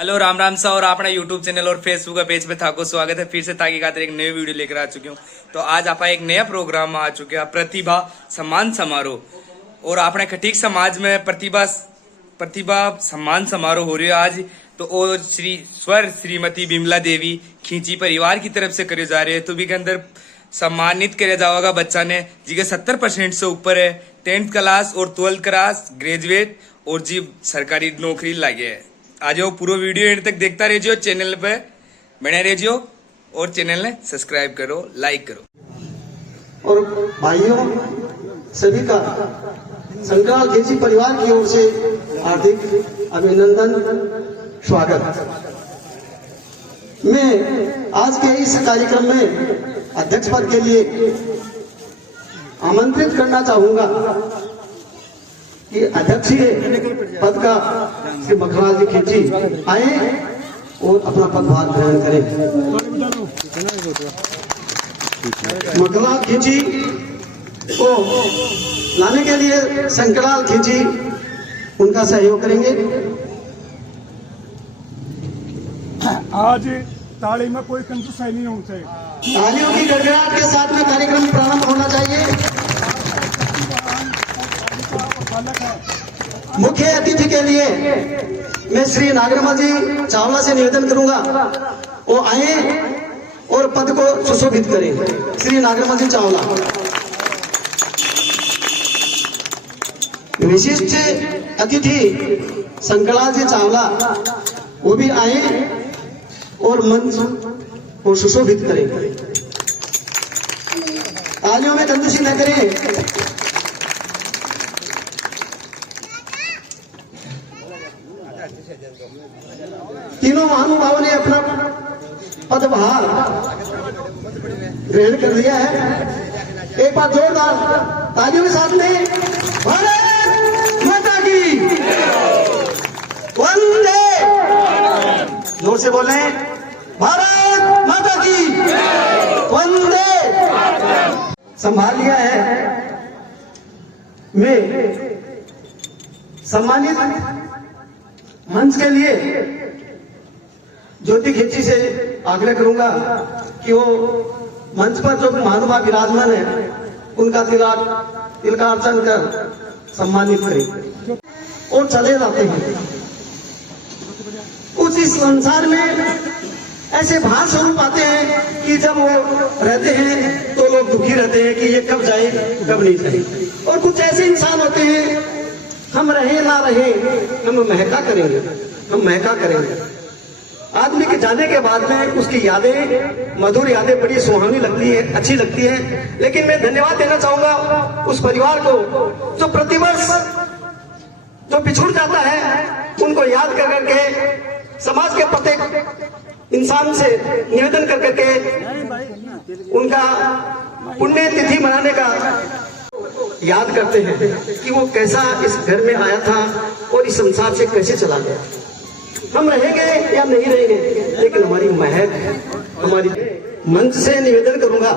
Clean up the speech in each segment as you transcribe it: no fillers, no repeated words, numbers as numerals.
Hello Ram Ram सा और अपना यूट्यूब चैनल और फेसबुक पेज पे था को स्वागत है फिर से ताकि खातिर एक नई वीडियो लेकर आ चुकी हूँ। तो आज आप एक नया प्रोग्राम आ चुके हैं, प्रतिभा सम्मान समारोह। और अपने खटीक समाज में प्रतिभा सम्मान समारोह हो रही है आज। तो वो श्रीमती बिमला देवी खींची परिवार की तरफ से करे जा रहे हैं। तो भी के अंदर सम्मानित किया जाएगा बच्चा ने जी 70% से ऊपर है, 10th क्लास और 12th क्लास ग्रेजुएट और जी सरकारी नौकरी लगे है। आ जाओ, पूरा वीडियो एंड तक देखता रहिए, चैनल पे बने रहिए और चैनल ने सब्सक्राइब करो, लाइक करो। और भाइयों सभी का संकराल खींची परिवार की ओर से हार्दिक अभिनंदन, स्वागत। मैं आज के इस कार्यक्रम में अध्यक्ष पद के लिए आमंत्रित करना चाहूंगा कि अध्यक्ष पद का श्री मखनलाल जी खींची आए और अपना पदभार ग्रहण करें। मखनलाल खींची को लाने के लिए शंकरलाल खींची उनका सहयोग करेंगे। आज ताली में कोई कंजूसाई नहीं होनी चाहिए। तालियों की गड़गड़ाहट के साथ में कार्यक्रम प्रारंभ होना चाहिए। मुख्य अतिथि के लिए मैं श्री नागरमा जी चावला से निवेदन करूंगा वो आए और पद को सुशोभित करें। श्री नागरमा जी चावला। विशिष्ट अतिथि शंकरलाल जी चावला वो भी आए और मंच को सुशोभित करें। तालियों में कंजूसी न करें। तीनों महानुभावों ने अपना पदभार ग्रहण कर लिया है। एक बार जोरदार तालियों के साथ में भारत माता की वंदे, जोर से बोले भारत माता की वंदे। संभाल लिया है। मैं सम्मानित मंच के लिए ज्योति खींची से आग्रह करूंगा कि वो मंच पर जो महानुभाव विराजमान है उनका तिलकार्चन कर सम्मानित करें और चले जाते हैं। कुछ इस संसार में ऐसे भाव स्वरूप आते हैं कि जब वो रहते हैं तो लोग दुखी रहते हैं कि ये कब जाए कब नहीं जाए। और कुछ ऐसे इंसान होते हैं, हम रहे ना रहे हम महका करेंगे। आदमी के जाने के बाद में उसकी यादें, मधुर यादें बड़ी सुहावनी लगती है, अच्छी लगती है। लेकिन मैं धन्यवाद देना चाहूंगा उस परिवार को जो प्रतिवर्ष जो पिछुड़ जाता है उनको याद कर करके समाज के प्रत्येक इंसान से निवेदन कर करके उनका पुण्य तिथि मनाने का याद करते हैं कि वो कैसा इस घर में आया था और इस संसार से कैसे चला गया। हम रहेंगे या नहीं रहेंगे, लेकिन हमारी महक, हमारी मंच से निवेदन करूंगा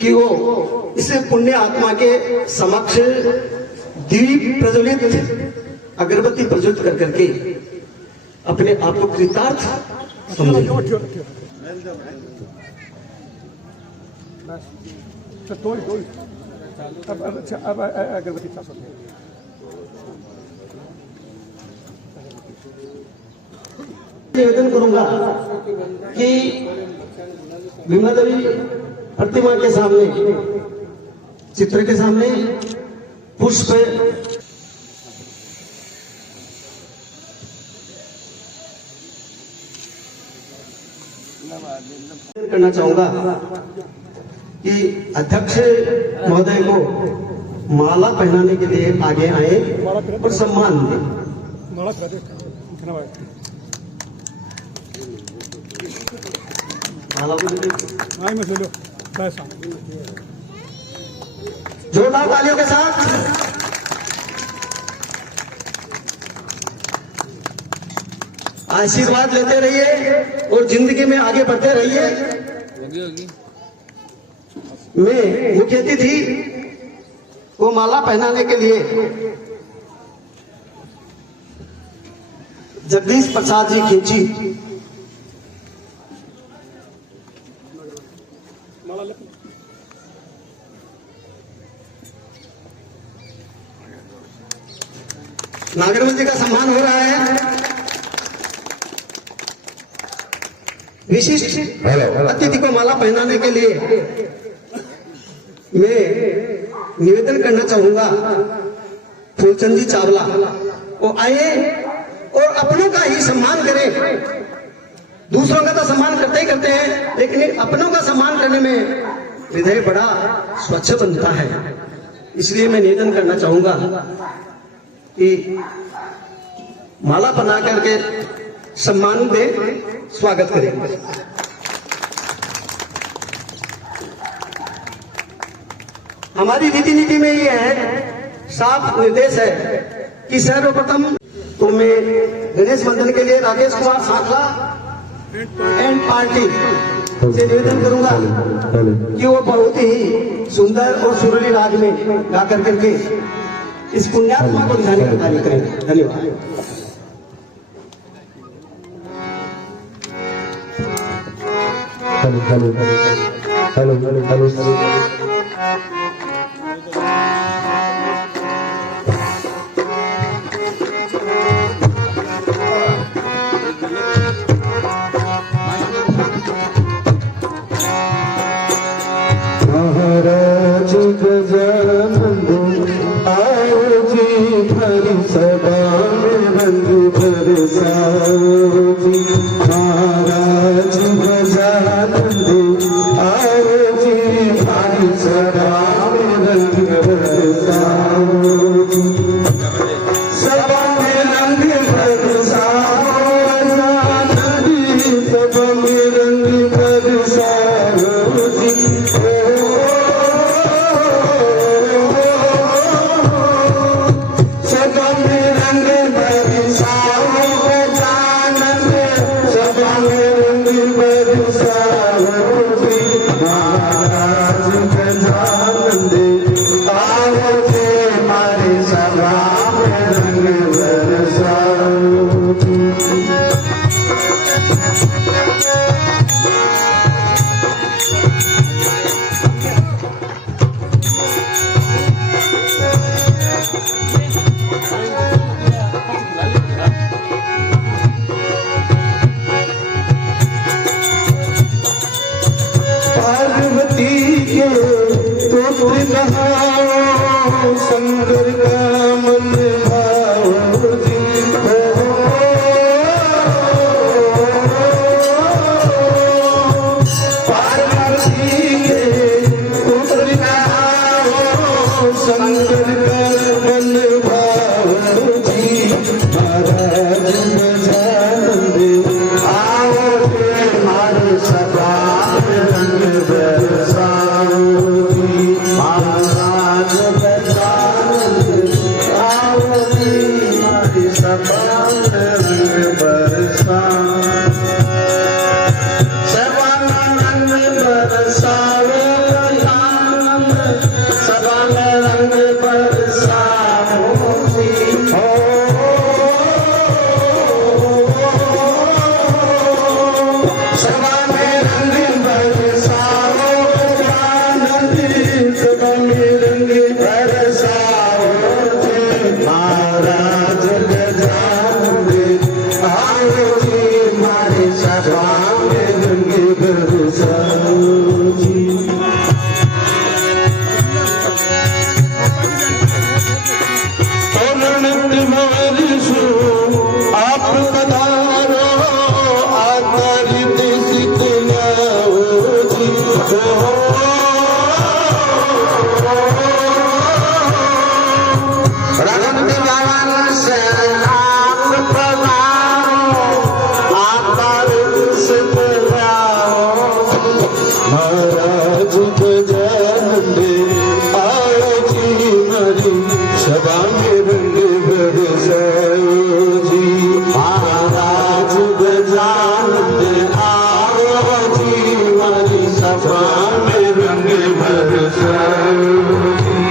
कि वो इस पुण्य आत्मा के समक्ष दीप प्रज्वलित, अगरबत्ती प्रज्वलित कर करके अपने आप को कृतार्थ समझें। अब अगरबत्ती निवेदन करूंगा कि बिमला देवी प्रतिमा के सामने, चित्र के सामने पुष्प करना चाहूंगा कि अध्यक्ष महोदय को माला पहनाने के लिए आगे आए और सम्मान दें। जोरदार तालियों के साथ आशीर्वाद लेते रहिए और जिंदगी में आगे बढ़ते रहिए। मैं मुख्य अतिथि को माला पहनाने के लिए जगदीश प्रसाद जी खींची। नागरवती का सम्मान हो रहा है। विशिष्ट अतिथि को माला पहनाने के लिए मैं निवेदन करना चाहूंगा फूलचंद जी चावला वो आए और अपनों का ही सम्मान करें। दूसरों का तो सम्मान करते ही करते हैं, लेकिन अपनों का सम्मान करने में हृदय बड़ा स्वच्छ बनता है। इसलिए मैं निवेदन करना चाहूंगा कि माला बना करके सम्मान दे, स्वागत करें। हमारी रीति नीति में ये है, साफ निर्देश है कि सर्वप्रथम तो मैं गणेश मंथन के लिए राकेश कुमार सांखला एंड पार्टी से निवेदन करूंगा कि वो बहुत ही सुंदर और सुरीली राग में गा करके इस पुण्यात्मा को दिखाने का कार्य करें। धन्यवाद। हेलो महाराज गजानंद आओ जी भरी सभा में रंग बरसाओ जी। महाराज गजानंद आओ जी भरी सभा में रंग बरसाओ जी। सभा में रंग बरसाओ गजानंद, सभा में रंग बरसाओ जी। पार्वती के पुत्र नहाओ, शंकर का मन भाओ जी। पार्वती के पुत्र नहाओ, शंकर का मन भाओ जी। महाराज गजानंद आओ हमारे सभा रंग बरसाओ जी। महाराज गजानंद आओ जी हमारी सभा रंग बरसाओ। सभा रंग बरसाओ आनंद, सभा रंग बरसाओ जी। सभा में रंग बरसाओ आनंद, सभा में रंग बरसाओ जी। महाराज गजानंद आओ जी हमारी सभा में रंग बरसाओ जी। आप पधारो आकारित सितलाओ जी। रंग जवान से आप पधारो आकारित सितलाओ। महाराज गजानंद आओ जी हमारी सभा में रंग बरसाओ जी। महाराज गजानंद आओ जी हमारी सभा में रंग बरसाओ जी।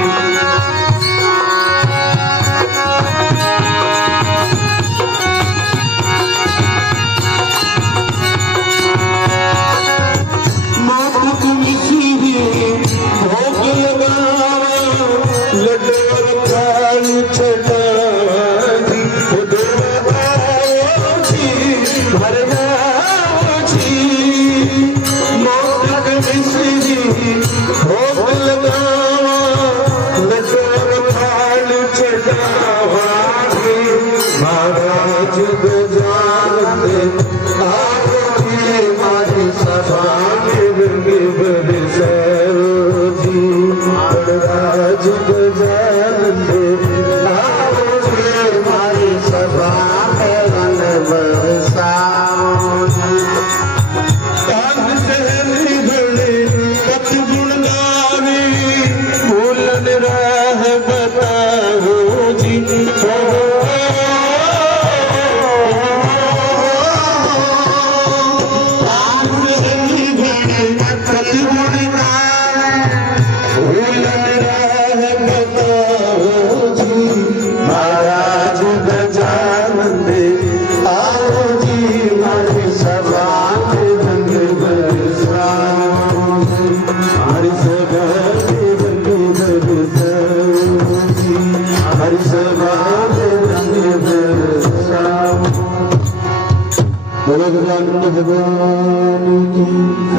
बोलो भगवान की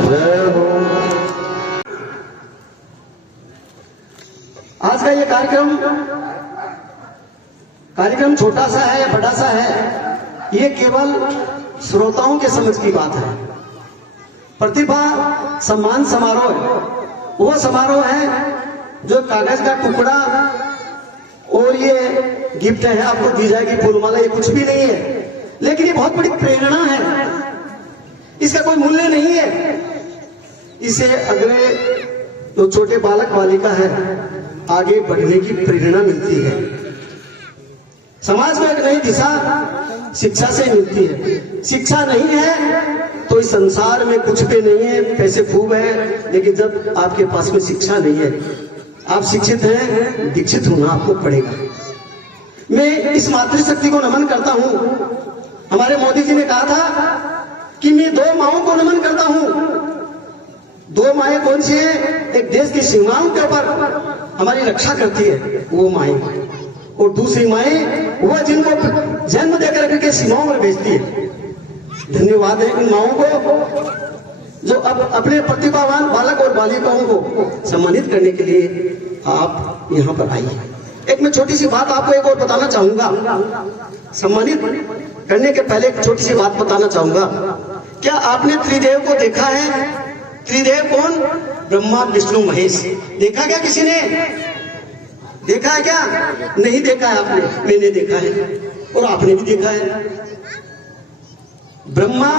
जय हो। आज का ये कार्यक्रम छोटा सा है, बड़ा सा है, ये केवल श्रोताओं के समझ की बात है। प्रतिभा सम्मान समारोह है, वो समारोह है जो कागज का टुकड़ा और ये गिफ्ट है आपको दी जाएगी फूलमाला, ये कुछ भी नहीं है, लेकिन ये बहुत बड़ी प्रेरणा है। इसका कोई मूल्य नहीं है। इसे अगले जो छोटे बालक बालिका है आगे बढ़ने की प्रेरणा मिलती है। समाज को एक नई दिशा शिक्षा से मिलती है। शिक्षा नहीं है तो इस संसार में कुछ भी नहीं है। पैसे खूब है, लेकिन जब आपके पास में शिक्षा नहीं है, आप शिक्षित हैं, दीक्षित होना आपको पड़ेगा। मैं इस मातृशक्ति को नमन करता हूं। हमारे मोदी जी ने कहा था कि मैं 2 माओं को नमन करता हूं। 2 माएं कौन सी है? एक देश की सीमाओं के ऊपर हमारी रक्षा करती है, वो माएं, और दूसरी माएं वो जिनको जन्म देकर के सीमाओं में भेजती है। धन्यवाद है इन माओं को जो अब अपने प्रतिभावान बालक और बालिकाओं को सम्मानित करने के लिए आप यहाँ पर आई हैं। एक मैं छोटी सी बात आपको एक और बताना चाहूंगा। सम्मानित करने के पहले एक छोटी सी बात बताना चाहूंगा। क्या आपने त्रिदेव को देखा है? त्रिदेव कौन? ब्रह्मा विष्णु महेश। देखा क्या किसी ने? देखा है क्या? नहीं देखा है आपने, मैंने देखा है और आपने भी देखा है। ब्रह्मा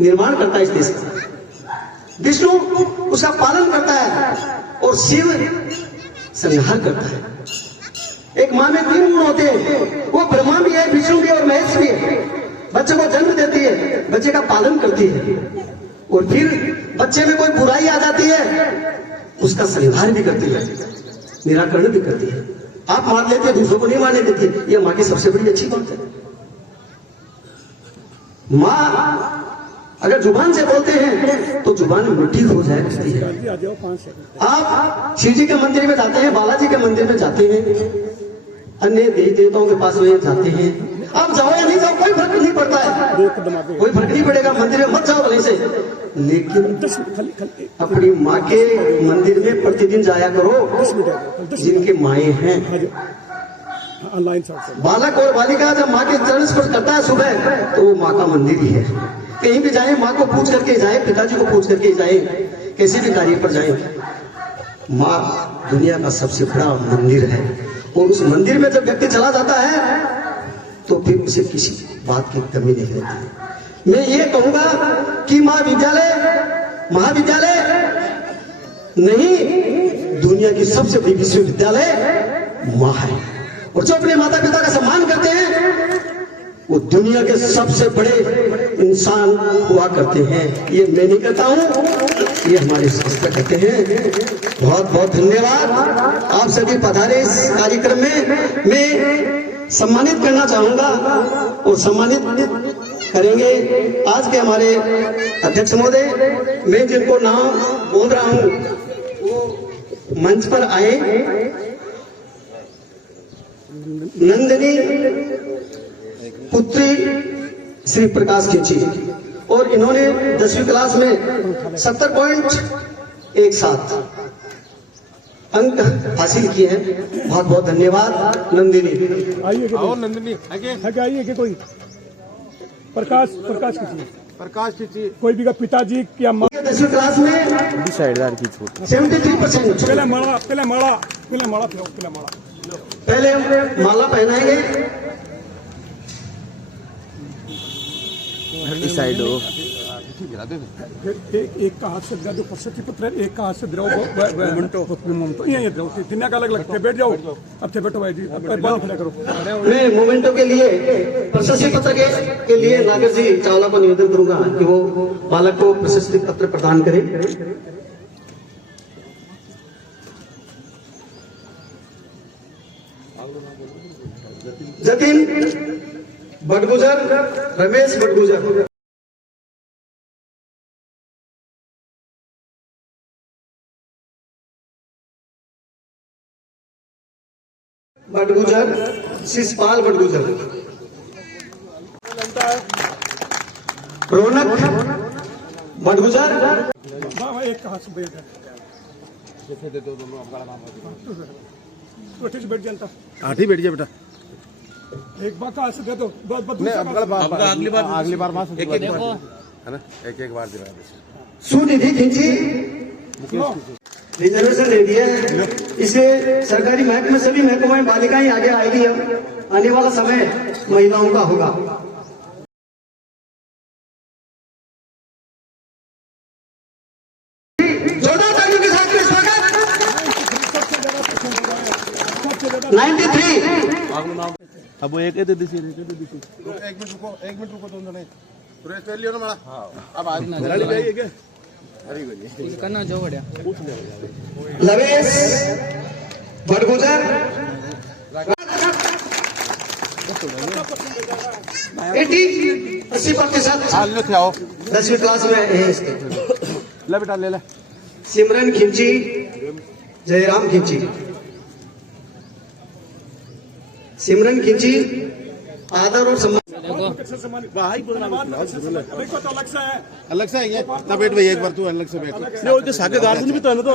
निर्माण करता है इस देश का, विष्णु उसका पालन करता है और शिव संहार करता है। एक मां में 3 गुण होते हैं, वो ब्रह्मा भी है, विष्णु भी और महेश भी है। बच्चे को जन्म देती है, बच्चे का पालन करती है, और फिर बच्चे में कोई बुराई आ जाती है उसका संहार भी करती है, निराकरण भी करती है। आप मान लेते हैं, दूसरों को नहीं मानने देती। ये मां की सबसे बड़ी अच्छी बात है। मां अगर जुबान से बोलते हैं तो जुबान मिट्टी हो जाए करती है। आप शिव जी के मंदिर में जाते हैं, बालाजी के मंदिर में जाते हैं, अन्य देवी देवताओं के पास में जाते हैं, आप जाओ या नहीं जाओ कोई फर्क नहीं पड़ता है, कोई फर्क नहीं पड़ेगा। मंदिर में मत जाओ भले से, लेकिन अपनी माँ के मंदिर में प्रतिदिन जाया करो जिनके माएँ हैं। बालक और बालिका जब माँ के चरण स्पर्श करता है सुबह, तो वो माँ का मंदिर ही है। कहीं भी जाए माँ को पूछ करके जाए, पिताजी को पूछ करके जाए, किसी भी कार्य पर जाए, माँ दुनिया का सबसे बड़ा मंदिर है। और उस मंदिर में जब व्यक्ति चला जाता है तो फिर उसे किसी बात की कमी नहीं रहती। मैं ये कहूंगा कि महाविद्यालय नहीं, दुनिया की सबसे बड़ी विश्वविद्यालय माँ है। और जो अपने माता पिता का सम्मान करते हैं वो दुनिया के सबसे बड़े इंसान हुआ करते हैं। ये मैं नहीं कहता हूं, ये हमारे शास्त्र कहते हैं। बहुत बहुत धन्यवाद आप सभी पधारे इस कार्यक्रम में। मैं सम्मानित करना चाहूंगा और सम्मानित करेंगे आज के हमारे अध्यक्ष महोदय। मैं जिनको नाम बोल रहा हूं वो मंच पर आए। नंदिनी पुत्री श्री प्रकाश खींची, और इन्होंने 10वीं क्लास में 70.17 अंक हासिल किए हैं। बहुत बहुत धन्यवाद नंदिनी। आइए नंदिनी आइए कि कोई प्रकाश खींचिए कोई भी का पिताजी या माँ 10वीं क्लास में 73%। पहले माला पहले हम माला पहनाएंगे। एक का हाथ से जो प्रशस्ति पत्र है, एक का हाथ से द्रव ये द्रव तीन का अलग लगते। बैठ जाओ, अब से बैठो भाई जी, बंद करो। मैं मोमेंटो के लिए प्रशस्ति पत्र के लिए नागर जी चावला को निवेदन करूंगा कि वो बालक को प्रशस्ति पत्र प्रदान करें। जतिन बटगुजर, रमेश बटगुजर। शिषपाल बटगुजर। रौनक भटगुजर, वाह एक हाथ से बैठ तो ठीक से बैठ जनता आठ ही बैठ जाए बेटा। एक बार हाथ से दे दो बस बस नहीं दूसरा बार। अगली बार मां एक एक बार है ना, एक बार दिला दे। सुनिधि खिंची रिजर्वेशन दे दिया है। इससे सरकारी महकमे सभी महकमों में बालिकाएं आगे आएगी। अब आने वाला समय महिलाओं का होगा। जोरदार तालियों के साथ में स्वागत। 93 अब वो एक दे दीजिए, एक मिनट रुको दोनों जने सुरेश पहले लियो ना मारा। हां अब आज लड़ी गई क्या हरी गई करना जो बढ़िया लवेश भटगुजर 80% हाल लो आओ 10वीं क्लास में है इसके। ले बेटा ले ले। सिमरन खिंची, जयराम खिंची, सिमरन खिंची आदर और सम्मान। भाई बोलना देखो तो अलग से है। अलग से आएंगे ना बैठ भाई, एक बार तू अलग से बैठ। नहीं वो जो सागे गार्डन भी तो है ना, तो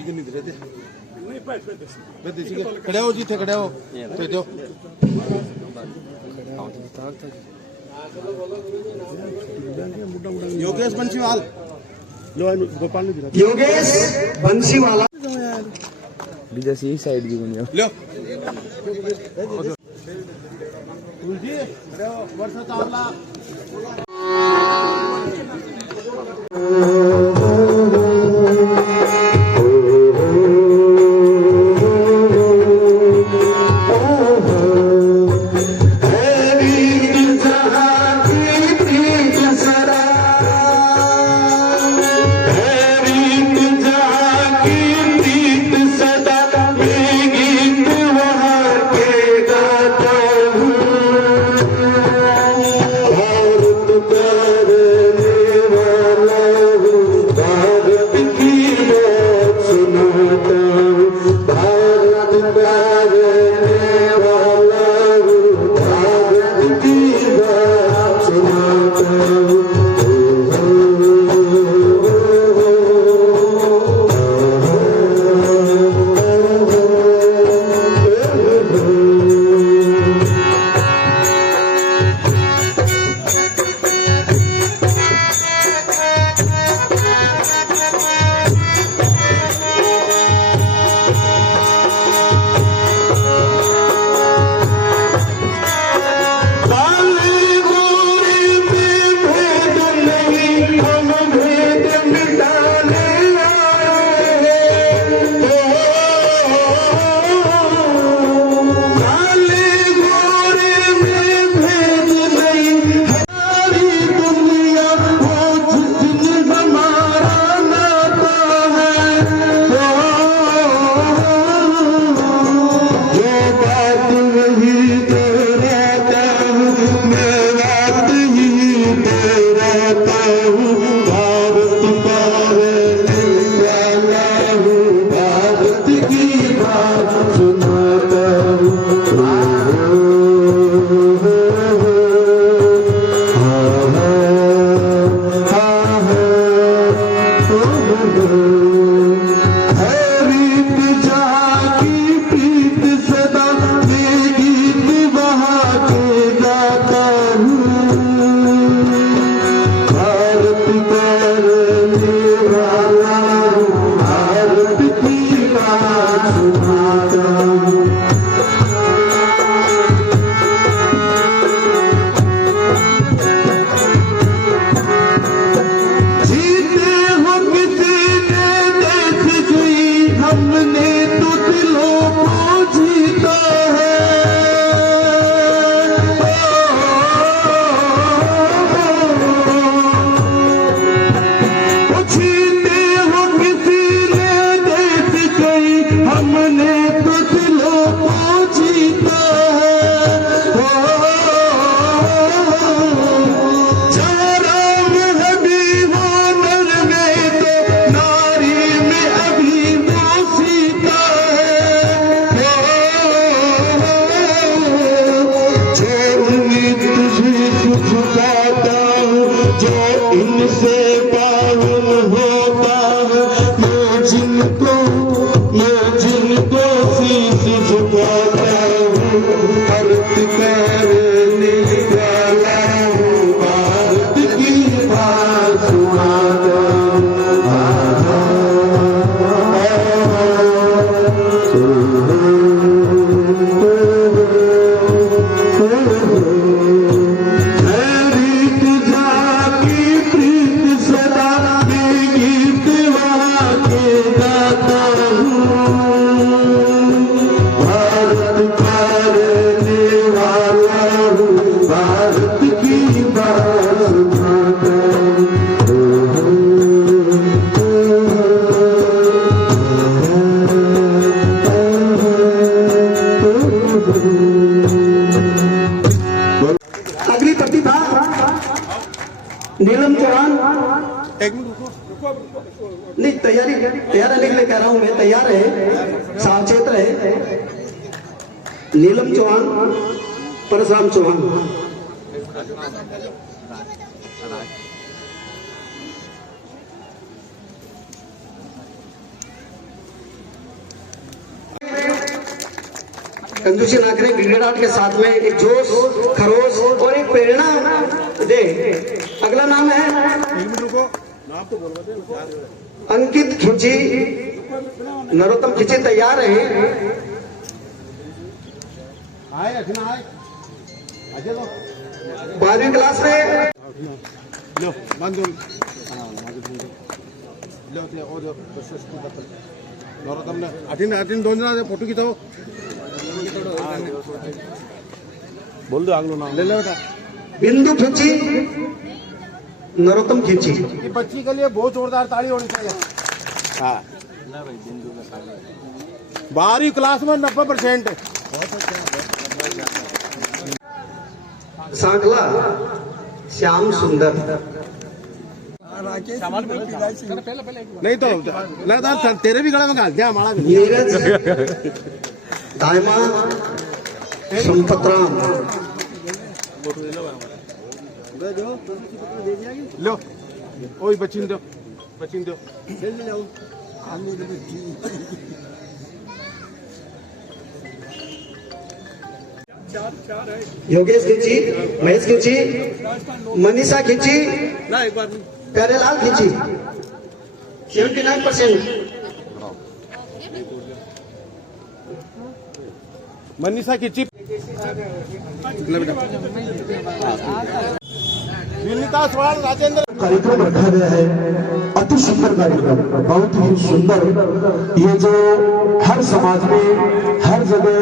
इतनी देर रहते नहीं बैठ देसी के खड़े हो जी, थे खड़े हो तो जो योगेश बंसीवाल लो गोपाल ने दिला योगेश बंसीवाला जैसे ही साइड की बनी लो तुलजी खड़े हो वर्षा चावला। बाल नीलम चौहान। एक मिनट रुको। नहीं, तैयार रहने के लिए कह रहा हूं मैं, तैयार है, सावचेत रहे। नीलम चौहान, परशुराम चौहान। कंजूसी ना करें, गिड़गिड़ाहट के साथ में एक जोश, खरोश और एक प्रेरणा दे। अगला नाम है एक मिनट रुको, नाम तो बोलवा दे। अंकित खिंची, नरोत्तम खिंची। तैयार है? आए रखना आए, आजे लो 12वीं क्लास में। लो मान दो। लो ते और बस और तुमने 18 2 जना फोटो खिंचाओ। बोल दो आगलो नाम ले लो बेटा। बिंदु खिंची, नरोत्तम खिंची। ये बच्ची के लिए बहुत जोरदार ताली होनी चाहिए। हाँ 12वीं क्लास में 90%। सांकला श्याम सुंदर। नहीं तो लगता तेरे भी गले में घाल दिया हमारा भी। नीरज दायमा संपतराम। लो ओए बच्ची दो, बच्ची दो। योगेश खिंची, महेश खिंची, मनीषा खिंची, प्यारेलाल खिंची। 79%। मनीषा की चिप राजेंद्र। कार्यक्रम रखा गया है, अति सुंदर कार्यक्रम, बहुत ही सुंदर। ये जो हर समाज में हर जगह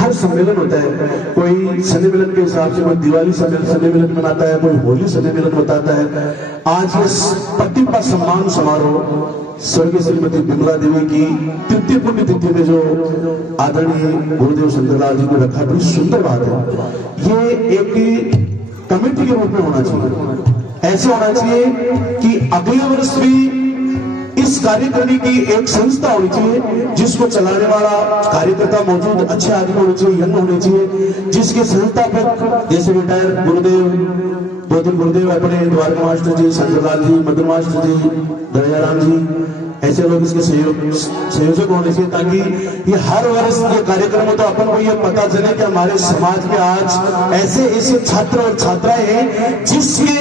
हर सम्मेलन होता है, कोई शनि मिलन के हिसाब से कोई दिवाली शनि मिलन मनाता है, कोई होली शनि मिलन बताता है। आज ये प्रतिभा सम्मान समारोह स्वर्गीय श्रीमती विमला देवी की तृतीय पुण्य तिथि में जो आदरणीय गुरुदेव शंकरलाल जी ने रखा, बड़ी सुंदर बात है। ये एक कमेटी के रूप में होना चाहिए। ऐसे होना चाहिए कि अगले वर्ष भी इस कार्यक्रम की एक संस्था होनी चाहिए, जिसको चलाने वाला कार्यकर्ता मौजूद अच्छे आदमी होने चाहिए, यंग होने चाहिए, जिसके संस्थापक जैसे रिटायर गुरुदेव, 2-3 गुरुदेव अपने द्वारका मास्टर जी, शंकरलाल जी, मदन मास्टर जी, दयाराम जी, ऐसे लोग इसके संयोजक होने चाहिए, ताकि ये हर वर्ष ये कार्यक्रम हो तो अपन को ये पता चले कि हमारे समाज में आज ऐसे ऐसे छात्र और छात्राएं हैं जिसके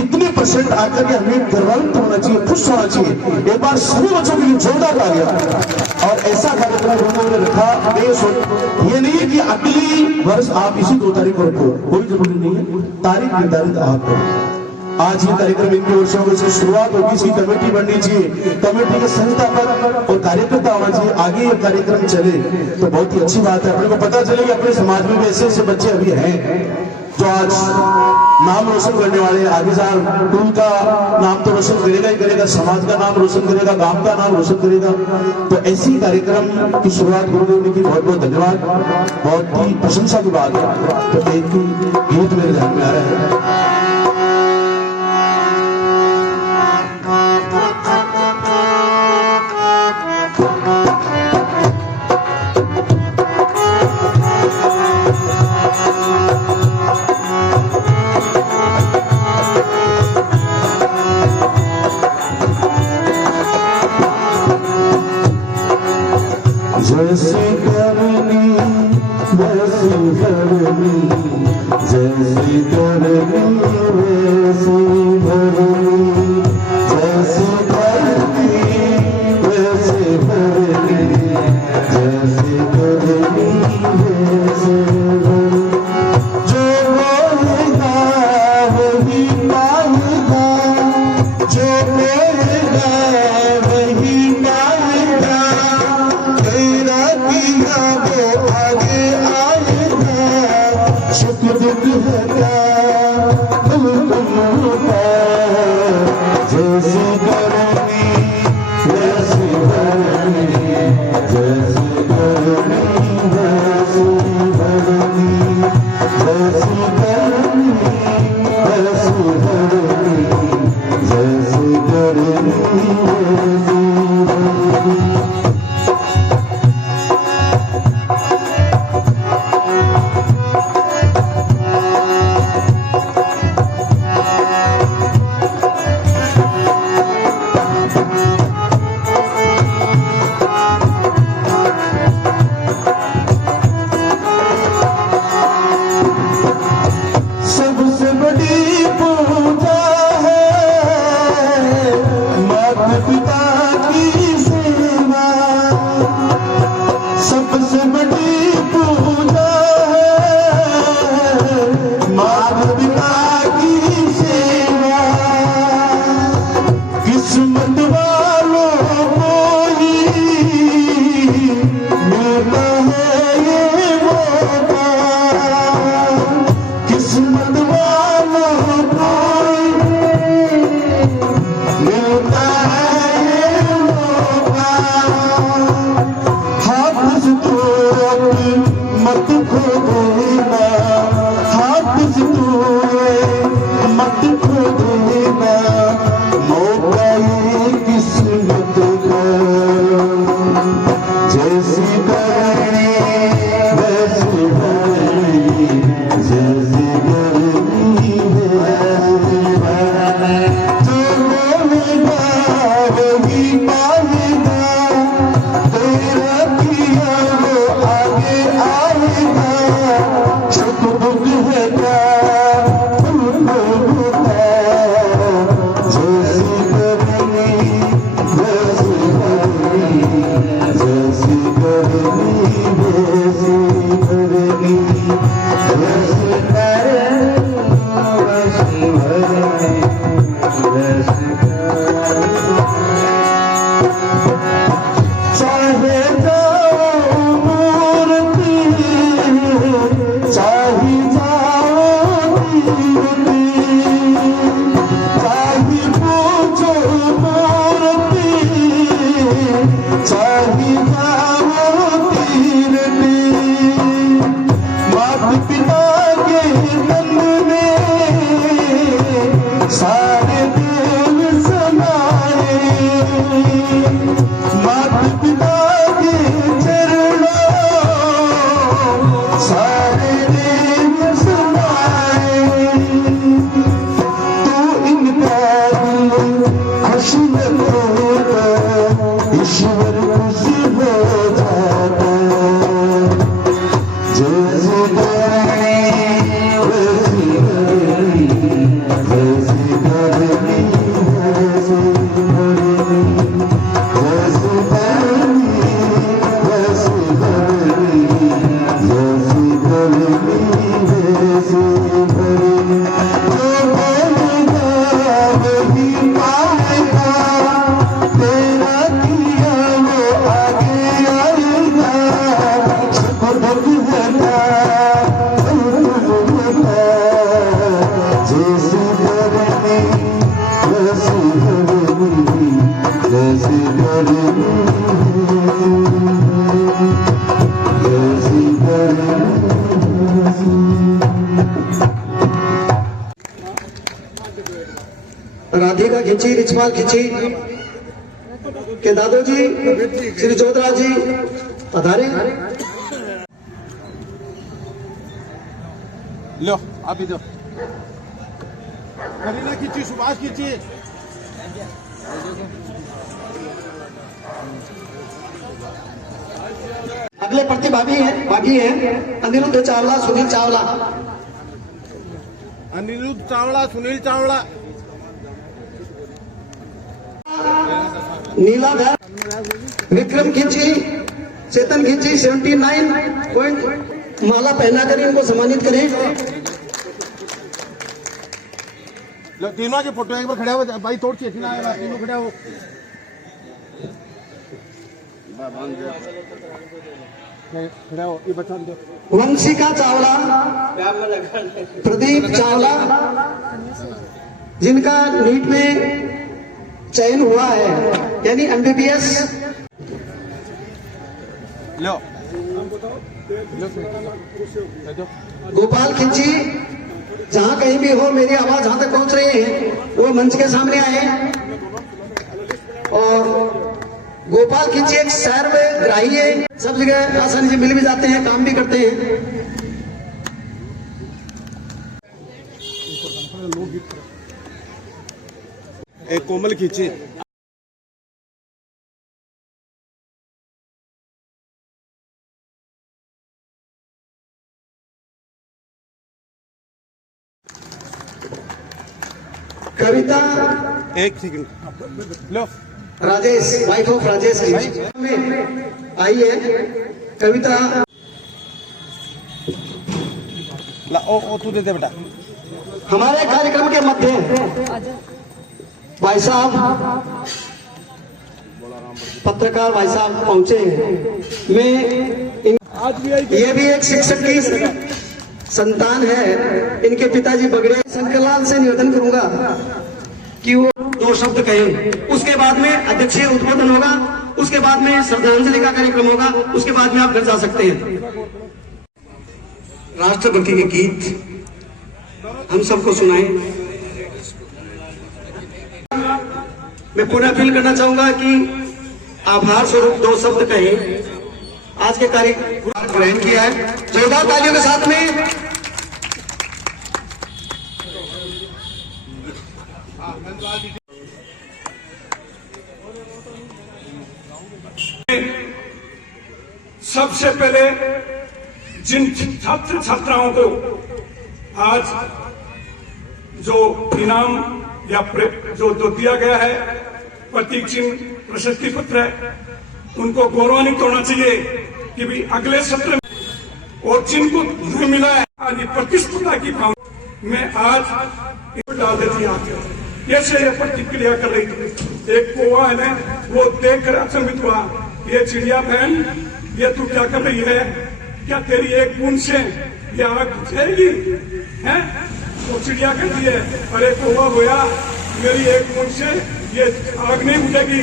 इतने परसेंट आकर के हमें गर्वान्वित होना चाहिए, खुश होना चाहिए। एक बार सभी बच्चों के लिए जोरदार तालियां। और ऐसा कार्यक्रम उन्होंने रखा, ये नहीं है कि अगली वर्ष आप इसी 2 तारीख को रखो, कोई जरूरी नहीं है, तारीख निर्धारित आप करो। आज ये कार्यक्रम इनकी ओर से होगा, इसकी शुरुआत होगी, इसकी कमेटी बननी चाहिए, कमेटी के संस्थापक और कार्यकर्ता होना चाहिए। आगे ये कार्यक्रम चले तो बहुत ही अच्छी बात है। अपने को पता चले कि अपने समाज में भी ऐसे ऐसे बच्चे अभी हैं जो आज नाम रोशन करने वाले, आगे जा उनका नाम तो रोशन करेगा ही करेगा, समाज का नाम रोशन करेगा, गांव का नाम रोशन करेगा। तो ऐसी कार्यक्रम की शुरुआत गुरुदेव ने की, बहुत बहुत धन्यवाद, बहुत ही प्रशंसा की बात है। तो एक गीत मेरे ध्यान में आ रहा है। जैसी करनी वैसी भरनी, जैसी करनी वैसी भरनी, जैसी करनी वैसी भरनी, जैसी करनी वैसी भरनी। जो बोलेगा वही पाएगा, जो बोलेगा वही पाएगा, वो आगे आएगा। सुख दुख है क्या तुम होता, जैसी करनी वैसी भरनी, जैसी करनी वैसी भरनी, जैसी करनी वैसी भरनी। बता जैसी करनी वैसी करनी जैसी करनी वैसी करनी वैसी करनी वैसी चाहे जाओ मूर्ति चाहे जाओ कीर्ति चाहे पूछो मूर्ति चाहे जाओ कीर्ति माता पिता के तन में सारे देव समाए माता पिता के चरणों सारे देव समाए तो इनका दिल खुश न होता ईश्वर खुश हो जाता जैसी करनी वैसी करनी जैसी करनी वैसी करनी जैसी करनी वैसी करनी जैसी करनी वैसी करनी जो बोलेगा वही पाएगा तेरा किया वो आगे आएगा खुद बता जैसी करनी वैसी करनी जैसी करनी जैसी राधिका खिंची, रिचपाल खिंची के दादू जी श्री चौधरा जी पधारे। लो आप इधर करीना खींची सुभाष खींची अगले प्रतिभागी हैं अनिरुद्ध चावला, सुनील चावला। अनिरुद्ध चावड़ा सुनील चावड़ा नीलाधर, विक्रम खिंची, चेतन खिंची 79 पॉइंट माला पहनाकर इनको सम्मानित करें। लो तीनों के फोटो एक बार खड़े हो भाई तोड़ के तीनों खड़े हो खड़ा हो ये बता दो वंशिका चावला, प्रदीप चावला जिनका नीट में चयन हुआ है यानी MBBS। लो गोपाल खिंची, जहां कहीं भी हो मेरी आवाज जहां तक पहुंच रही है वो मंच के सामने आए। और गोपाल खिंची एक सर्वग्राही है, सब जगह आसानी से मिल भी जाते हैं, काम भी करते हैं। एक कोमल खींची कविता एक second low Rajesh, wife of Rajesh खिंची में आई है। कविता ला ओ तू दे दे बेटा हमारे कार्यक्रम के मध्य भाई साहब पत्रकार भाई साहब पहुंचे हैं। मैं ये भी एक शिक्षक की संतान है, इनके पिताजी बगड़े। शंकरलाल से निवेदन करूंगा कि वो 2 शब्द कहें, उसके बाद में अध्यक्षीय उद्बोधन होगा, उसके बाद में श्रद्धांजलि का कार्यक्रम होगा, उसके बाद में आप घर जा सकते हैं। राष्ट्रभक्ति के गीत हम सबको सुनाएं। मैं पुनः अपील करना चाहूंगा कि आभार स्वरूप 2 शब्द कहें। आज के कार्यक्रम ग्रहण किया है, जोरदार तालियों के साथ में। सबसे पहले जिन छात्र छात्राओं को आज जो इनाम या जो दिया गया है, प्रतीक चिन्ह, प्रशस्ति पत्र है, उनको गौरवान्वित होना चाहिए कि भी अगले सत्र में और जिनको नहीं मिला है आज ये प्रतिस्पर्धा की भावना में आज इसको डाल देती है। कैसे ये प्रतिक्रिया कर रही थी, एक कौवा है ना, वो देख कर अचंभित हुआ, ये चिड़िया बहन, ये तू क्या कर रही है, क्या तेरी एक बूंद से ये आग बुझेगी है? वो चिड़िया कहती है, अरे कौवा होया, मेरी एक बूंद से ये आग नहीं बुझेगी,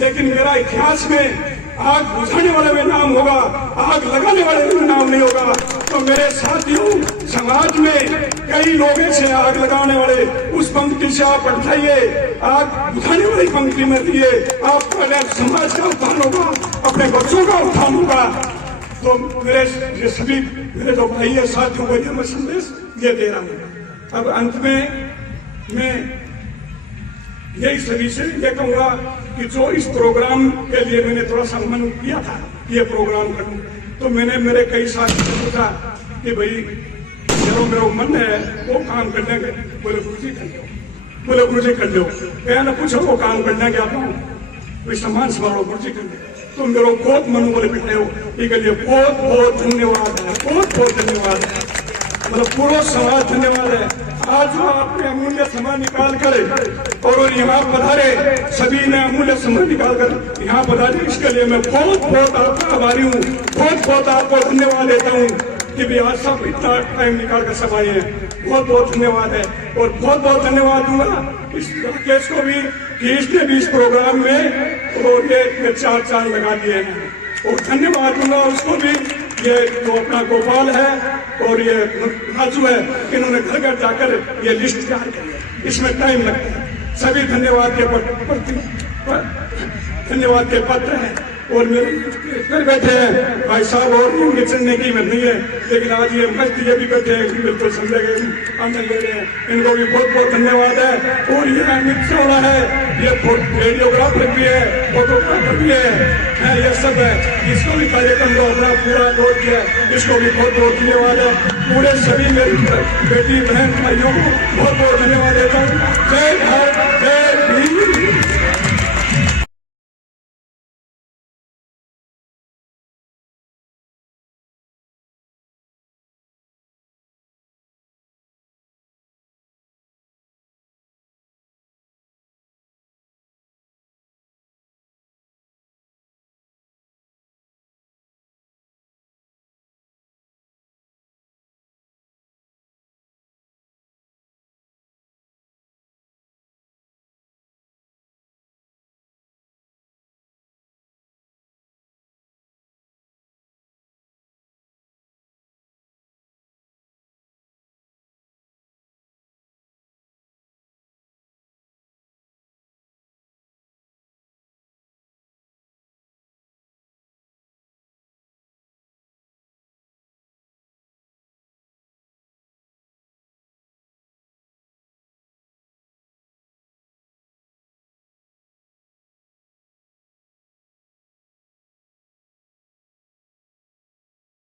लेकिन मेरा इतिहास में आग बुझाने वाले में नाम होगा, आग लगाने वाले में नाम नहीं होगा। तो मेरे साथियों, समाज में कई लोग ऐसे आग लगाने वाले, उस पंक्ति से आप हट जाइए, आग बुझाने वाली पंक्ति में रहिए। आपका समाज का उत्थान होगा, अपने बच्चों का उत्थान होगा। तो मेरे सभी मेरे जो भाई है, साथियों को ये मैं संदेश ये दे रहा हूँ। अब अंत में मैं यही सभी से ये कहूंगा कि जो इस प्रोग्राम के लिए मैंने थोड़ा सा मन किया था ये प्रोग्राम करूं, तो मैंने मेरे कई साथी से पूछा कि भाई जो मेरा मन है वो काम करने के, बोले गुरुजी कर लो, बोले गुरुजी कर लो। मैंने पूछा वो काम करने के आप कोई सम्मान संभालो, गुरुजी कर लो। तो मेरे बहुत मन बोले बिठाए हो, इसके लिए बहुत बहुत धन्यवाद है, बहुत बहुत धन्यवाद है, मतलब पूरा समाज धन्यवाद है। आज जो आपने अमूल्य समय निकाल कर और यहाँ पधारे, सभी ने अमूल्य समय निकाल कर यहाँ पधारे, इसके लिए मैं बहुत बहुत आपका आभारी हूँ, बहुत बहुत आपको धन्यवाद देता हूँ कि भी आज सब इतना टाइम निकाल कर सब आए हैं। बहुत बहुत धन्यवाद है और बहुत बहुत धन्यवाद दूंगा इस राकेश को भी कि इसने भी इस प्रोग्राम में और ये 4 चांद लगा दिए हैं, और धन्यवाद दूंगा उसको भी, ये जो अपना गोपाल है और ये राजू है, इन्होंने घर घर जाकर ये लिस्ट तैयार करी है, इसमें टाइम लगता है। सभी धन्यवाद के पत्र हैं और मेरे घर बैठे हैं भाई साहब, और इनके चलने की हिम्मत नहीं है, लेकिन आज ये मस्त ये भी बैठे हैं, बिल्कुल संजय के आनंद ले रहे हैं, इनको भी बहुत बहुत धन्यवाद है। और ये अमित चौड़ा है, ये रेडियोग्राफर भी है, फोटोग्राफर भी है, ये सब है, इसको भी कार्यक्रम को अपना पूरा तोड़ किया, इसको भी बहुत बहुत धन्यवाद है। पूरे सभी मेरी बेटी बहन भाइयों को बहुत बहुत धन्यवाद देता हूँ। जय भारत, जय भीम।